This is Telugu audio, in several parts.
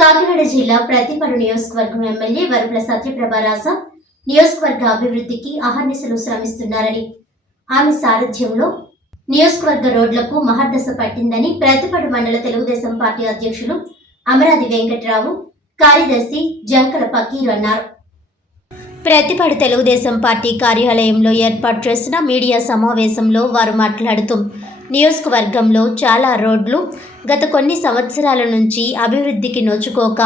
కాకినాడ జిల్లా ప్రతిపడు నియోజకవర్గం ఎమ్మెల్యే వరపుల సత్యప్రభ రాజా నియోజకవర్గ అభివృద్ధికి అహర్నిశలు శ్రమిస్తున్నారని. ఆమె సారథ్యంలో నియోజకవర్గ రోడ్లకు మహర్దశ పట్టిందని ప్రతిపడు మండల తెలుగుదేశం పార్టీ అధ్యక్షులు అమరాది వెంకట్రావు కార్యదర్శి జంకల పకీరు అన్నారు. ప్రతిపడు తెలుగుదేశం పార్టీ కార్యాలయంలో ఏర్పాటు చేసిన మీడియా సమావేశంలో వారు మాట్లాడుతూ నియోజకవర్గంలో చాలా రోడ్లు గత కొన్ని సంవత్సరాల నుంచి అభివృద్ధికి నోచుకోక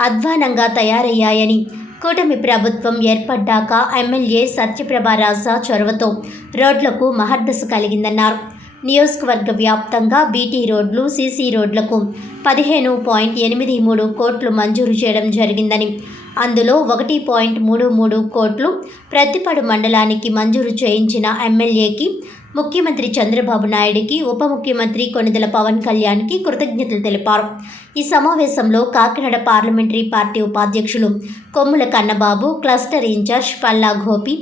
అధ్వానంగా తయారయ్యాయని కూటమి ప్రభుత్వం ఏర్పడ్డాక ఎమ్మెల్యే సత్యప్రభ రాజా చొరవతో రోడ్లకు మహర్దశ కలిగిందన్నారు. నియోజకవర్గ వ్యాప్తంగా బీటీ రోడ్లు సీసీ రోడ్లకు పదిహేను పాయింట్ ఎనిమిది మూడు కోట్లు మంజూరు చేయడం జరిగిందని అందులో ఒకటి పాయింట్ మూడు మూడు కోట్లు ప్రతిపడు మండలానికి మంజూరు చేయించిన ఎమ్మెల్యేకి ముఖ్యమంత్రి చంద్రబాబు నాయుడికి ఉప ముఖ్యమంత్రి కొనిదెల పవన్ కళ్యాణ్కి కృతజ్ఞతలు తెలిపారు. ఈ సమావేశంలో కాకినాడ పార్లమెంటరీ పార్టీ ఉపాధ్యక్షులు కొమ్ముల కన్నబాబు క్లస్టర్ ఇన్ఛార్జ్ పల్లా గోపి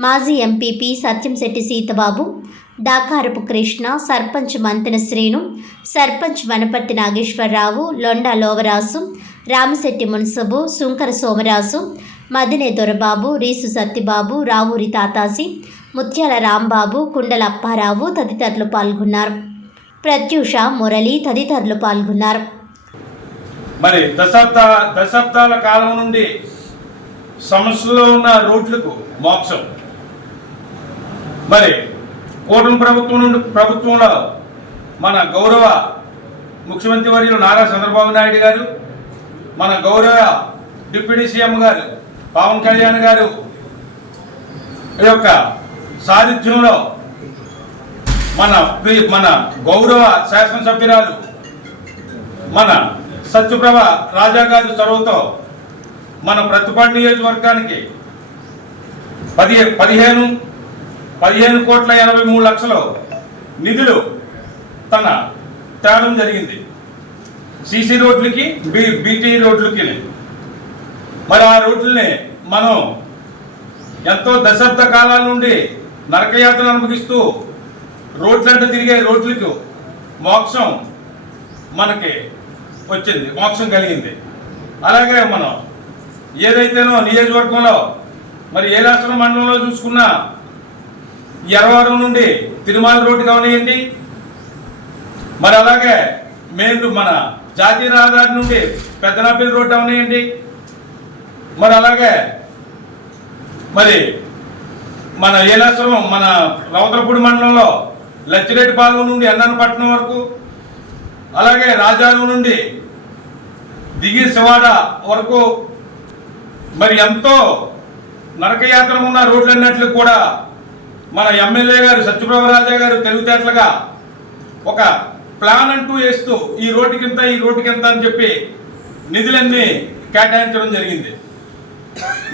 మాజీ ఎంపీపీ సత్యంశెట్టి సీతబాబు దాకారపు కృష్ణ సర్పంచ్ మంతెన శ్రీను సర్పంచ్ వనపర్తి నాగేశ్వరరావు లొండా లోవరాసు రామశెట్టి మున్సబు సుంకర సోమరాసు మదినే దొరబాబు రీసు సత్తిబాబు రావూరి తాతాసి ముత్యాల రాంబాబు కుండల అప్పారావు తదితరులు పాల్గొన్నారు. ప్రత్యూష మురళి తదితరులు పాల్గొన్నారు. మరి దశాబ్ద దశాబ్దాల కాలం నుండి సమస్యలో ఉన్న రోడ్లకు మోక్షం. మరి కూటమి ప్రభుత్వం నుండి ప్రభుత్వంలో మన గౌరవ ముఖ్యమంత్రి వర్యులు నారా చంద్రబాబు నాయుడు గారు మన గౌరవ డిప్యూటీ సీఎం గారు పవన్ కళ్యాణ్ గారు ఈ యొక్క సారథ్యంలో మన మన గౌరవ శాసనసభ్యురాలు మన సత్యప్రభ రాజా గారి చొరవతో మన ప్రతిపాడు నియోజకవర్గానికి పది పదిహేను పదిహేను కోట్ల ఎనభై మూడు లక్షలు నిధులు తన తేడం జరిగింది. సీసీ రోడ్లకి బీ బీటీ రోడ్లకి మరి ఆ రోడ్లని మనం ఎంతో దశాబ్ద కాలాల నుండి నరకయాత్ర అనుభవిస్తూ రోడ్లంట తిరిగే రోడ్లకు మోక్షం మనకి వచ్చింది మోక్షం కలిగింది. అలాగే మనం ఏదైతేనో నియోజకవర్గంలో మరి ఏలాసనం మండలంలో చూసుకున్నా ఎరవారం నుండి తిరుమల రోడ్డు కావనియండి మరి అలాగే మెయిన్ మన జాతీయ రహదారి నుండి పెద్దనాపల్లి రోడ్డు అవనియండి మరి అలాగే మరి మన ఏలాశ్రమం మన రౌద్రపూడి మండలంలో లచ్చిరెడ్డిపాలెం నుండి అన్నపట్నం వరకు అలాగే రాజాను నుండి దిగి శివాడ వరకు మరి ఎంతో నరకయాత్ర ఉన్న రోడ్లన్నింటికి కూడా మన ఎమ్మెల్యే గారు సత్యప్రభరాజా గారు తెలివితేటలుగా ఒక ప్లాన్ అంటూ వేస్తూ ఈ రోడ్డుకింత ఈ రోడ్డుకింత అని చెప్పి నిధులన్నీ కేటాయించడం జరిగింది.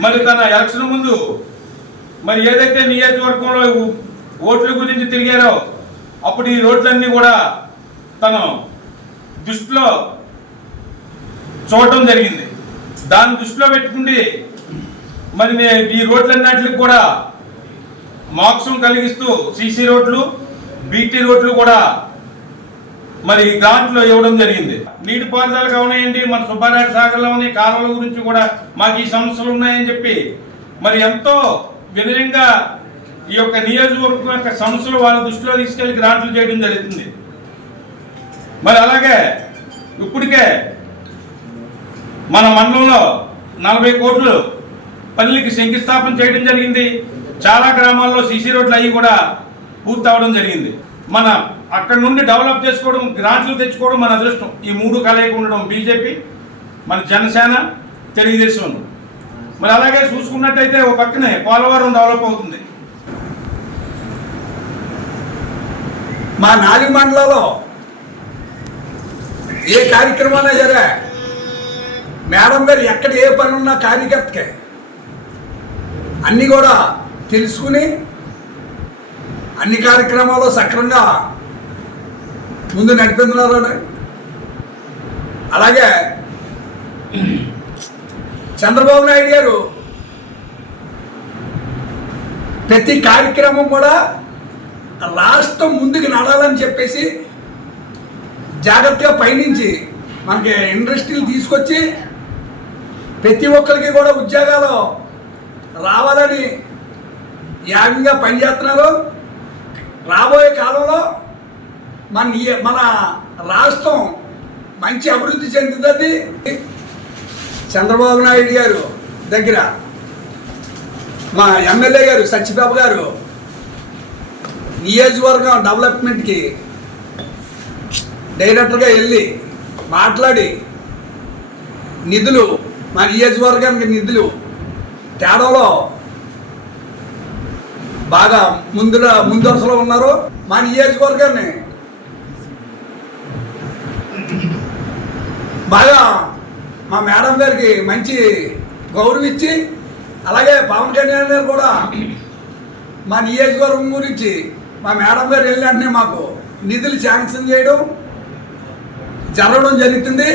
మరి తన ఎలక్షన్ ముందు మరి ఏదైతే నియోజకవర్గంలో ఓట్ల గురించి తిరిగారో అప్పుడు ఈ రోడ్లన్నీ కూడా తను దృష్టిలో చూడటం జరిగింది. దాన్ని దృష్టిలో పెట్టుకుండి మరి ఈ రోడ్లన్నింటికి కూడా మోక్షం కలిగిస్తూ సీసీ రోడ్లు బీటీ రోడ్లు కూడా మరి గ్రాంట్లో ఇవ్వడం జరిగింది. నీటిపారుదల కావనాయండి మన సుబ్బారాయుడు సాగర్లో ఉన్న కాలువల గురించి కూడా మాకు ఈ సమస్యలు ఉన్నాయని చెప్పి మరి ఎంతో వినయంగా ఈ యొక్క నియోజకవర్గం యొక్క సమస్యలు వాళ్ళ దృష్టిలో తీసుకెళ్ళి గ్రాంట్లు చేయడం జరుగుతుంది. మరి అలాగే ఇప్పటికే మన మండలంలో నలభై కోట్లు పల్లికి శంకుస్థాపన చేయడం జరిగింది. చాలా గ్రామాల్లో సీసీ రోడ్లు అవి కూడా పూర్తి అవడం జరిగింది. మన అక్కడ నుండి డెవలప్ చేసుకోవడం గ్రాంట్లు తెచ్చుకోవడం మన అదృష్టం. ఈ మూడు కలయిక ఉండడం బీజేపీ మన జనసేన తెలుగుదేశం. మరి అలాగే చూసుకున్నట్టయితే ఒక పక్కనే పోలవరం డెవలప్ అవుతుంది. మా నాలుగు మండలంలో ఏ కార్యక్రమాలైనా సరే మేడం గారు ఎక్కడ ఏ పని ఉన్నా కార్యకర్తకే. అన్నీ కూడా తెలుసుకుని అన్ని కార్యక్రమాలు సక్రంగా ముందు నడిపిస్తున్నారు అలాగే చంద్రబాబు నాయుడు గారు ప్రతి కార్యక్రమం కూడా రాష్ట్రం ముందుకు నడాలని చెప్పేసి జాగ్రత్తగా పయనించి మనకి ఇండస్ట్రీలు తీసుకొచ్చి ప్రతి ఒక్కరికి కూడా ఉద్యోగాలు రావాలని యాగంగా పనిచేస్తున్నారు. రాబోయే కాలంలో మన ఈ- మన రాష్ట్రం మంచి అభివృద్ధి చెందుతుంది. చంద్రబాబు నాయుడు గారు దగ్గర మా ఎమ్మెల్యే గారు సత్యబాబు గారు నియోజకవర్గం డెవలప్మెంట్కి డైరెక్టర్గా వెళ్ళి మాట్లాడి నిధులు మా నియోజకవర్గానికి నిధులు తేడాలో బాగా ముందు ముందరసలో ఉన్నారు. మా నియోజకవర్గాన్ని బాగా మా మేడం గారికి మంచి గౌరవిచ్చి అలాగే పవన్ కళ్యాణ్ గారు కూడా మా నియోజకవర్గం గురించి మా మేడం గారు వెళ్ళినట్టునే మాకు నిధులు శాంక్షన్ చేయడం జరగడం జరుగుతుంది.